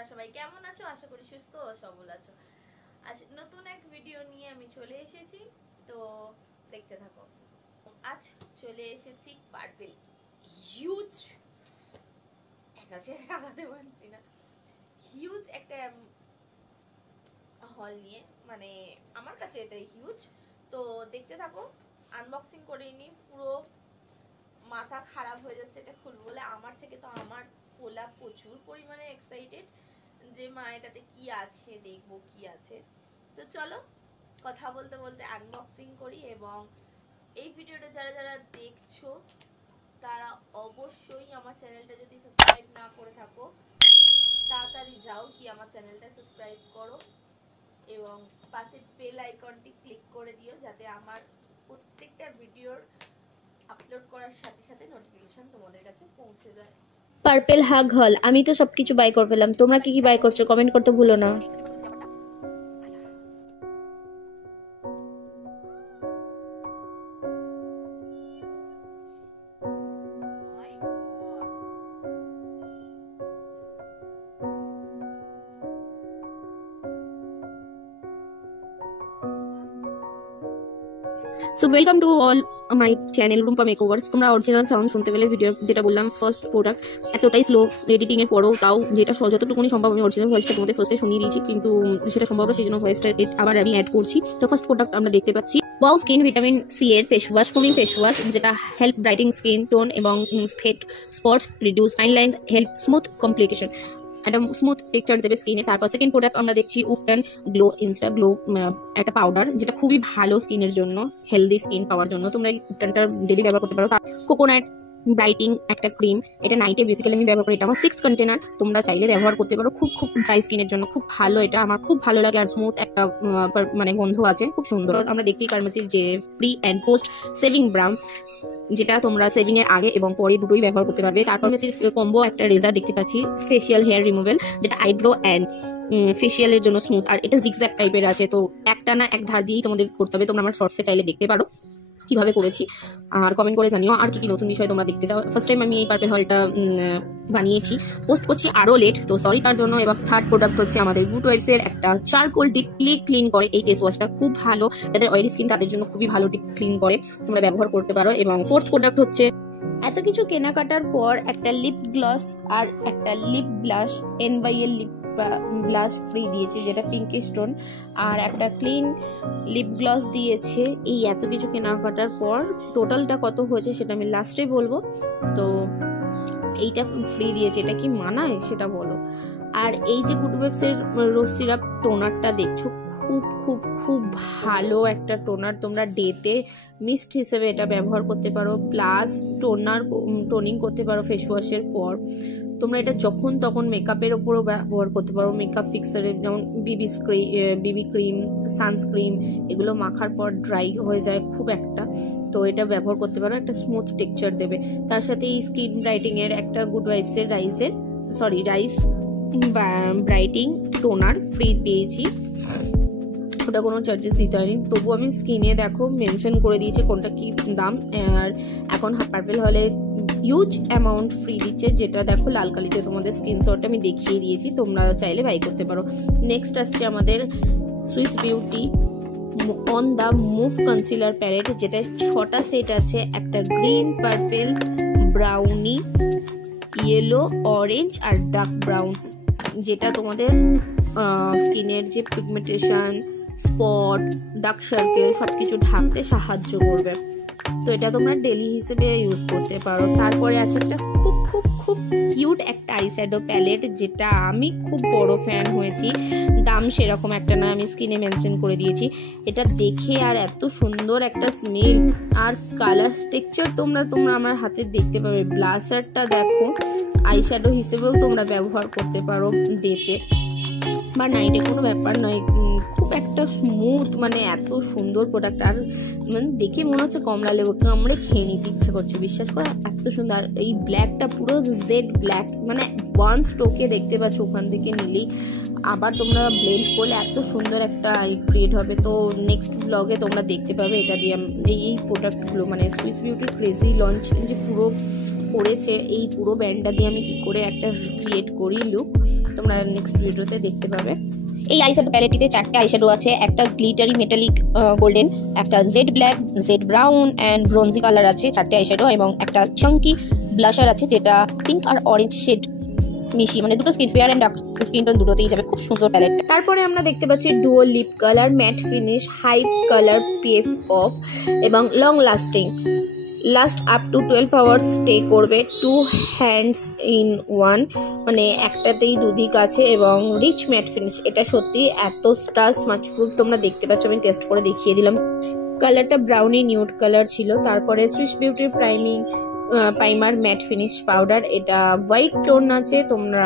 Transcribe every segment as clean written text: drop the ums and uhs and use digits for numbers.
তোমরা সবাই কেমন আছো? আশা করি সুস্থ ও সবল আছো। আজ নতুন এক ভিডিও নিয়ে আমি চলে এসেছি, তো দেখতে থাকো। আজ চলে এসেছি পার্পেল হিউজ, দেখাতে পারছি না, হিউজ একটা হল নিয়ে, মানে আমার কাছে এটাই হিউজ। তো দেখতে থাকো, আনবক্সিং করে নি, পুরো মাথা খারাপ হয়ে যাচ্ছে এটা খুলবো বলে। আমার থেকে তো আমার পোলা প্রচুর পরিমাণে এক্সাইটেড যে মা এটাতে কি আছে, দেখবো কি আছে। তো চলো কথা বলতে বলতে আনবক্সিং করি। এবং এই ভিডিওটা যারা যারা দেখছো তারা অবশ্যই আমার চ্যানেলটা যদি সাবস্ক্রাইব না করে থাকো তাড়াতাড়ি যাও কি আমার চ্যানেলটা সাবস্ক্রাইব করো এবং পাশে বেল আইকনটি ক্লিক করে দিও, যাতে আমার প্রত্যেকটা ভিডিওর আপলোড করার সাথে সাথে নোটিফিকেশন তোমাদের কাছে পৌঁছে যায়। পার্পেল হাগ হল, আমি তো সবকিছু বাই করে ফেললাম। তোমরা কি কি বাই করছো কমেন্ট করতে ভুলো না। So welcome to all my channel Rumpa makeovers. তোমরা অরিজিনাল সাউন্ড শুনতে পেলে ভিডিও যেটা বললাম ফার্স্ট প্রোডাক্ট এতটাই স্লো এডিটিং এর পরেও তাও যেটা যতটুকুনি সম্ভব আমি অরিজিনাল ভয়েসটা তোমাদের ফার্স্টে শুনিয়ে দিয়েছি, কিন্তু সেটা সম্ভব না, সেই জন্য ভয়েসটা আবার আমি অ্যাড করছি। তো ফার্স্ট প্রোডাক্ট আমরা দেখতে পাচ্ছি ওয়াও স্কিন ভিটামিন সি এর face wash, foaming face wash, যেটা হেল্প ব্রাইটিং স্কিন টোন এবং fade spots, reduce fine lines, help smooth complexion, একটা স্মুথ টেক্সচার দেবে স্কিনে। তারপর সেকেন্ড প্রোডাক্ট আমরা দেখছি উপটান গ্লো ইনস্টা গ্লো, একটা পাউডার যেটা খুবই ভালো স্কিনের জন্য, হেলদি স্কিন পাওয়ার জন্য তোমরা এই উপটানটা ডেলি ব্যবহার করতে পারো। কোকোনাট ব্রাইটিং একটা ক্রিম, এটা নাইটে বেসিক্যালি আমি ব্যবহার করি। এটা আমার 6 কন্টেনার, তোমরা চাইলে ব্যবহার করতে পারো। খুব খুব ড্রাই স্কিনের জন্য খুব ভালো, এটা আমার খুব ভালো লাগে। আর স্মুথ একটা মানে গন্ধ আছে, খুব সুন্দর। আমরা দেখছি ফার্মেসির যে pre and post saving brown, যেটা তোমরা সেভিং এর আগে এবং পরে দুটোই ব্যবহার করতে পারবে। তারপর মেসির কম্বো একটা রেজার দেখতে পাচ্ছি, ফেশিয়াল হেয়ার রিমুভাল, যেটা আইব্রো অ্যান্ড ফেশিয়ালের জন্য স্মুথ। আর এটা জিগজ্যাগ টাইপের আছে, তো একটা না এক ধার দিয়েই তোমাদের করতে হবে। তোমরা আমার শর্টসে চাইলে দেখতে পারো কিভাবে করেছি, আর কমেন্ট করে জানিও আর কি কি নতুন বিষয় তোমরা দেখতে চাও। ফার্স্ট টাইম আমি এই পার্পেল হলটা বানিয়েছি, পোস্ট করছি আরো লেট, তো সরি তার জন্য। এবং থার্ড প্রোডাক্ট হচ্ছে আমাদের গুড ওয়াইবস এর একটা চারকোল ডিপলি ক্লিন করে এই ফেস ওয়াশটা, খুব ভালো, যাদের অয়েলি স্কিন তাদের জন্য খুবই ভালো ডিপ ক্লিন করে, তোমরা ব্যবহার করতে পারো। এবং ফোর্থ প্রোডাক্ট হচ্ছে এত কিছু কেনাকাটার পর একটা লিপ গ্লস আর একটা lip blush, NYL lip blush free দিয়েছে, যেটা পিঙ্কি স্টোন, আর একটা ক্লিন লিপ গ্লস দিয়েছে। এই এত কিছু কেনাকাটার পর টোটালটা কত হয়েছে সেটা আমি লাস্টে বলবো। তো এইটা ফ্রি দিয়েছে, এটা কি মানায় সেটা বলো। আর এই যে গুড ওয়াইবস এর রোজ সিরাপ টোনারটা দেখছো, খুব খুব খুব ভালো একটা টোনার, তোমরা ডেতে মিস্ট হিসেবে এটা ব্যবহার করতে পারো, প্লাস টোনিং করতে পারো ফেস ওয়াশের পর। তোমরা এটা যখন তখন মেকআপের ওপরও ব্যবহার করতে পারো, মেকআপ ফিক্সারের যেমন বিবি ক্রিম, সানস্ক্রিন, এগুলো মাখার পর ড্রাই হয়ে যায় খুব একটা, তো এটা ব্যবহার করতে পারো, একটা স্মুথ টেক্সচার দেবে। তার সাথে এই স্কিন ব্রাইটিং এর একটা গুড ওয়াইবস এর রাইস ব্রাইটিং টোনার ফ্রি পেয়েছি, ওটা কোনো চার্জেস দিতে হয়নি। তবু আমি স্ক্রিনে দেখো মেনশন করে দিয়েছে কোনটা কি দাম। আর এখন পার্পেল হলে হিউজ অ্যামাউন্ট ফ্রি দিচ্ছে, যেটা দেখো লাল কালিতে তোমাদের স্ক্রিনশটটা আমি দেখিয়ে দিয়েছি, তোমরা চাইলে বাই করতে পারো। নেক্সট আসছে আমাদের Swiss beauty on the move concealer palette, যেটা 6টা সেট আছে, একটা green, purple, browny, yellow, orange আর ডার্ক ব্রাউন, যেটা তোমাদের স্কিনের যে পিগমেন্টেশন, স্পট, ডার্ক সার্কেল সবকিছু ঢাকতে সাহায্য করবে। তো এটা তোমরা ডেলি হিসেবে ইউজ করতে পারো। তারপরে আছে একটা খুব খুব খুব কিউট একটা আইশ্যাডো প্যালেট, যেটা আমি খুব বড় ফ্যান হয়েছি। দাম সেরকম একটা না, আমি স্ক্রিনে মেনশন করে দিয়েছি। এটা দেখে আর এত সুন্দর একটা স্মেল আর কালার টেক্সচার তোমরা আমার হাতে দেখতে পাবে। ব্লাশারটা দেখো, আইশ্যাডো হিসেবেও তোমরা ব্যবহার করতে পারো ডেতে বা নাইটে, কোনো ব্যাপার নয়। খুব একটা স্মুথ, মানে এত সুন্দর প্রোডাক্ট, আর মানে দেখে মনে হচ্ছে কমলা লেবু কামড়ে খেয়ে নিতে ইচ্ছে করছে, বিশ্বাস করে এত সুন্দর। এই ব্ল্যাকটা পুরো জেড ব্ল্যাক, মানে ওয়ান স্ট্রোকে দেখতে পাচ্ছ, ওখান থেকে নিলেই আবার তোমরা ব্লেন্ড করলে এত সুন্দর একটা আই ক্রিয়েট হবে। তো নেক্সট ব্লগে তোমরা দেখতে পাবে এটা দিয়ে এই প্রোডাক্টগুলো, মানে সুইস বিউটির ক্রেজি লঞ্চ যে পুরো করেছে এই পুরো ব্যান্ডটা দিয়ে আমি কি করে একটা ক্রিয়েট করি লুক, তোমরা নেক্সট ভিডিওতে দেখতে পাবে। এই আইশ্যাডো প্যালেটটিতে 4টে আইশ্যাডো আছে, একটা গ্লিটারি মেটালিক গোল্ডেন, একটা jade black, jade brown and bronzy colour আছে 4টে আইশ্যাডো, এবং একটা চাঙ্কি ব্লাশার আছে যেটা পিঙ্ক আর অরেঞ্জ শেড মিশিয়ে, মানে দুটো skin fair and dark skin tone দুটোতেই যাবে, খুব সুন্দর প্যালেট। তারপরে আমরা দেখতে পাচ্ছি dual lip colour, matte finish, height colour, PF off এবং long lasting, last up to 12 hours stay করবে, 2 হ্যান্ডস ইন 1, মানে একটাতেই দুদিক আছে, এবং রিচ ম্যাট ফিনিশ। এটা সত্যি এত স্টার স্মাচ প্রুফ, তোমরা দেখতে পাচ্ছ, আমি টেস্ট করে দেখিয়ে দিলাম। কালারটা ব্রাউনি নিউড কালার ছিল। তারপরে সুইস বিউটির প্রাইমার ম্যাট ফিনিশ পাউডার, এটা হোয়াইট টোন আছে, তোমরা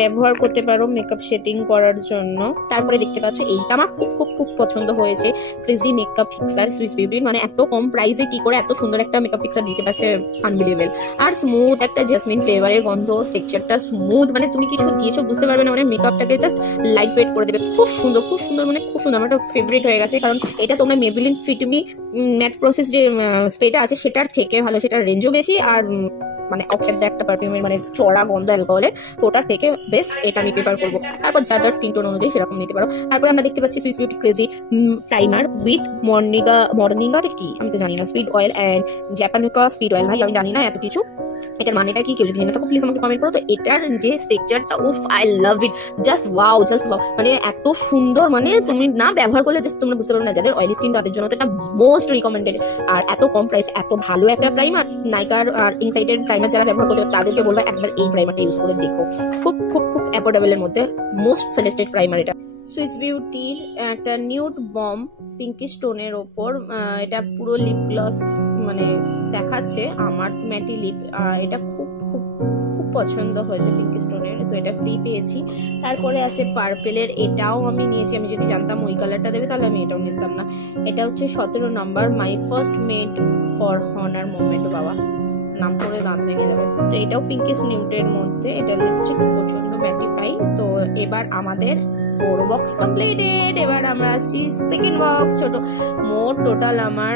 ব্যবহার করতে পারো মেকআপ সেটিং করার জন্য। তারপরে দেখতে পাচ্ছ এইটা আমার খুব খুব খুব পছন্দ হয়েছে, ক্রেজি মেকআপ ফিক্সার সুইস বিউটির, মানে এত কম প্রাইসে কি করে এত সুন্দর একটা মেকআপ ফিক্সার দিতে পারছে, আনবিলিভেবল। আর স্মুথ একটা জেসমিন ফ্লেভারের গন্ধ, টেক্সচারটা স্মুথ, মানে তুমি কিছু দিয়েছো বুঝতে পারবে না, মানে মেকআপটাকে জাস্ট লাইট ওয়েট করে দেবে, খুব সুন্দর খুব সুন্দর, মানে খুব সুন্দর, আমার একটা ফেভারিট হয়ে গেছে। কারণ এটা তোমরা মেবিলিন ফিটমি ম্যাট প্রসেস যে স্প্রেটা আছে সেটার থেকে ভালো, সেটার রেঞ্জও বেশি, আর মানে অক্ষেপ একটা পারফিউমের মানে চড়া গন্ধ অ্যালকোহলের, তো ওটার থেকে বেস্ট এটা আমি প্রেফার করবো। তারপর যার যার স্কিন টোন অনুযায়ী সেরকম নিতে পারো। তারপরে আমরা দেখতে পাচ্ছি Swiss beauty crazy primer with moringa কি আমি তো জানি না, speed oil and japonica speed oil, ভাই আমি জানি না এত কিছু, এটার মানেটা কি কেউ যদি জেনে থাকো প্লিজ আমাকে কমেন্ট করো। তো এটার যে টেক্সচারটা, উফ I love it, just wow, মানে এত সুন্দর, মানে তুমি না ব্যবহার করলে জাস্ট তোমরা বুঝতে পারবে না। যাদের অয়েলি স্কিন তাদের জন্য তো এটা মোস্ট রিকমেন্ডেড, আর এত কম প্রাইস এত ভালো একটা প্রাইমার। নাইকার আর ইনসাইটের প্রাইমার যারা ব্যবহার করছো তাদেরকে বলবো একবার এই প্রাইমারটা ইউজ করে দেখো, খুব খুব খুব অ্যাফোর্ডেবলের মধ্যে মোস্ট সাজেস্টেড প্রাইমার এটা। সুইস বিউটির একটা নিউড বম পিঙ্কিশ টোনের ওপর, এটা পুরো লিপ গ্লস মানে দেখাচ্ছে, আমার তো ম্যাটি লিপ, এটা খুব খুব খুব পছন্দ হয়েছে পিঙ্কিশ টোনের, তো এটা ফ্রি পেয়েছি। তারপরে আছে পার্পেলের, এটাও আমি নিয়েছি, আমি যদি জানতাম ওই কালারটা দেবে তাহলে আমি এটাও নিতাম না। এটা হচ্ছে 17 নম্বর, my first made for honour moment, বাবা নাম করে দাঁত ভেঙে যাবে। তো এটাও পিঙ্কিশ নিউডের মধ্যে, এটা লিপস্টিক প্রচন্ড ম্যাটিফাই। তো এবার আমাদের 4 বক্স কমপ্লিটেড, এবার আমরা আসছি সেকেন্ড বক্স। ছোট মোট টোটাল আমার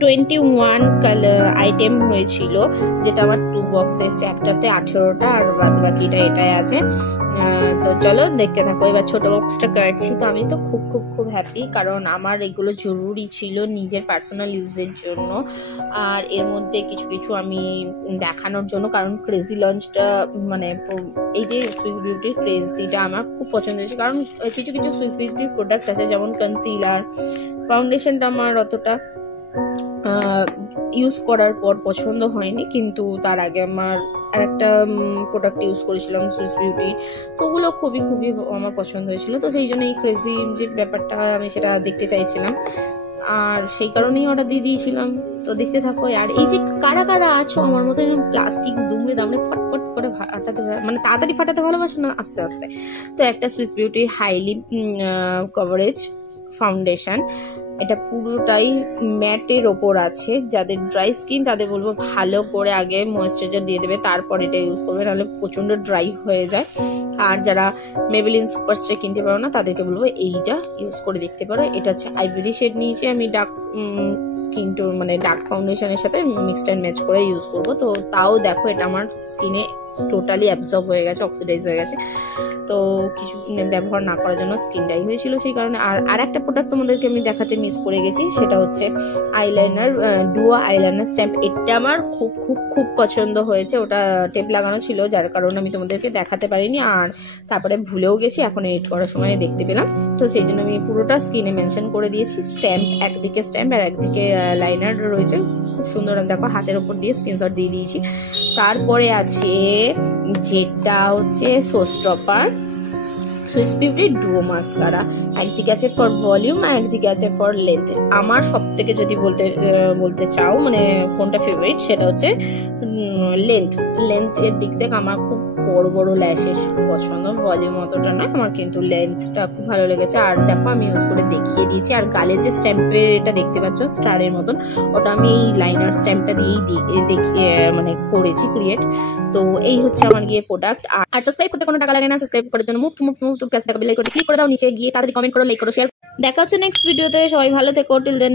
21 কালার আইটেম হয়েছিল, যেটা আমার 2 বক্স এসেছে, একটাতে 18টা আর বাদ বাকিটা এটাই আছে। তো চলো দেখতে থাকো। এবার ছোট বক্সটা কাটছি, তো আমি তো খুব খুব খুব হ্যাপি, কারণ আমার এগুলো জরুরি ছিল নিজের পার্সোনাল ইউজের জন্য, আর এর মধ্যে কিছু কিছু আমি দেখানোর জন্য, কারণ ক্রেজি লঞ্চটা মানে এই যে সুইস বিউটির ক্রেজিটা আমার খুব পছন্দ হয়েছে। কারণ কিছু কিছু সুইস বিউটির প্রোডাক্ট আছে, যেমন কনসিলার, ফাউন্ডেশনটা আমার অতটা ইউজ করার পর পছন্দ হয়নি, কিন্তু তার আগে আমার আরেকটা প্রোডাক্ট ইউজ করেছিলাম সুইস বিউটি, তো ওগুলো খুবই খুবই আমার পছন্দ হয়েছিল। তো সেই জন্য এই ক্রেজি যে ব্যাপারটা আমি সেটা দেখতে চাইছিলাম, আর সেই কারণেই অর্ডার দিয়ে দিয়েছিলাম। তো দেখতে থাকো। আর এই যে কারা কারা আছো আমার মতো প্লাস্টিক দুমড়ে দামড়ে ফটফট করে ফাটাতে, মানে তাড়াতাড়ি ফাটাতে ভালোবাসে না, আস্তে আস্তে। তো একটা সুইস বিউটির হাইলি কভারেজ ফাউন্ডেশন, এটা পুরোটাই ম্যাটের ওপর আছে, যাদের ড্রাই স্কিন তাদের বলবো ভালো করে আগে ময়েশ্চারাইজার দিয়ে দেবে, তারপর এটা ইউজ করবে, নাহলে প্রচন্ড ড্রাই হয়ে যায়। আর যারা মেবেলিন সুপার স্প্রে কিনতে পারো না তাদেরকে বলবো এইটা ইউজ করে দেখতে পারো। এটা হচ্ছে আইভরি শেড নিয়েছি আমি, ডার্ক স্কিন টোন মানে ডার্ক ফাউন্ডেশনের সাথে মিক্সড অ্যান্ড ম্যাচ করে ইউজ করবো। তো তাও দেখো এটা আমার স্কিনে টোটালি অ্যাবজর্ব হয়ে গেছে, অক্সিডাইজ হয়ে গেছে, তো কিছু ব্যবহার না করার জন্য স্কিন ড্রাই হয়েছিল সেই কারণে। আর একটা প্রোডাক্ট তোমাদেরকে আমি দেখাতে মিস করে গেছি, সেটা হচ্ছে আইলাইনার, ডুও আইলাইনার স্ট্যাম্প। এটা আমার খুব খুব খুব পছন্দ হয়েছে, ওটা টেপ লাগানো ছিল যার কারণে আমি তোমাদেরকে দেখাতে পারিনি, আর তারপরে ভুলেও গেছি, এখন এডিট করার সময় দেখতে পেলাম, তো সেই জন্য আমি পুরোটা স্কিনে মেনশন করে দিয়েছি। স্ট্যাম্প, একদিকে স্ট্যাম্প আর একদিকে লাইনার রয়েছে, খুব সুন্দর, দেখো হাতের ওপর দিয়ে স্ক্রিনশট দিয়ে দিয়েছি। তারপরে আছে যেটা হচ্ছে শোস্টপার সুইস বিউটির ডুও মাস্কারা, একদিকে আছে ফর ভলিউম আর একদিকে আছে ফর লেন্থ। আমার সব থেকে যদি বলতে চাও মানে কোনটা ফেভারিট, সেটা হচ্ছে লেন্থের দিক থেকে আমার খুব বড় বড় ল্যাশেস পছন্দ, ভলিউম অতটা নয় আমার, কিন্তু লেন্থটা খুব ভালো লেগেছে। আর দেখো আমি ইউজ করে দেখিয়ে দিয়েছি। আর গালে যে স্ট্যাম্পের এটা দেখতে পাচ্ছ স্টারের মতন, ওটা আমি এই লাইনার স্ট্যাম্পটা দিয়েই দেখিয়ে মানে করেছি ক্রিয়েট। তো এই হচ্ছে আমার গিয়ে প্রোডাক্ট। আর সাবস্ক্রাইব করতে কোনো টাকা লাগে না, সাবস্ক্রাইব করার জন্য মুফট প্রেস বেল আইকনে ক্লিক করে দাও, নিচে গিয়ে তাড়াতাড়ি কমেন্ট করো, লাইক করো, শেয়ার। দেখা হচ্ছে নেক্সট ভিডিওতে, সবাই ভালো থেকো, টিল দেন।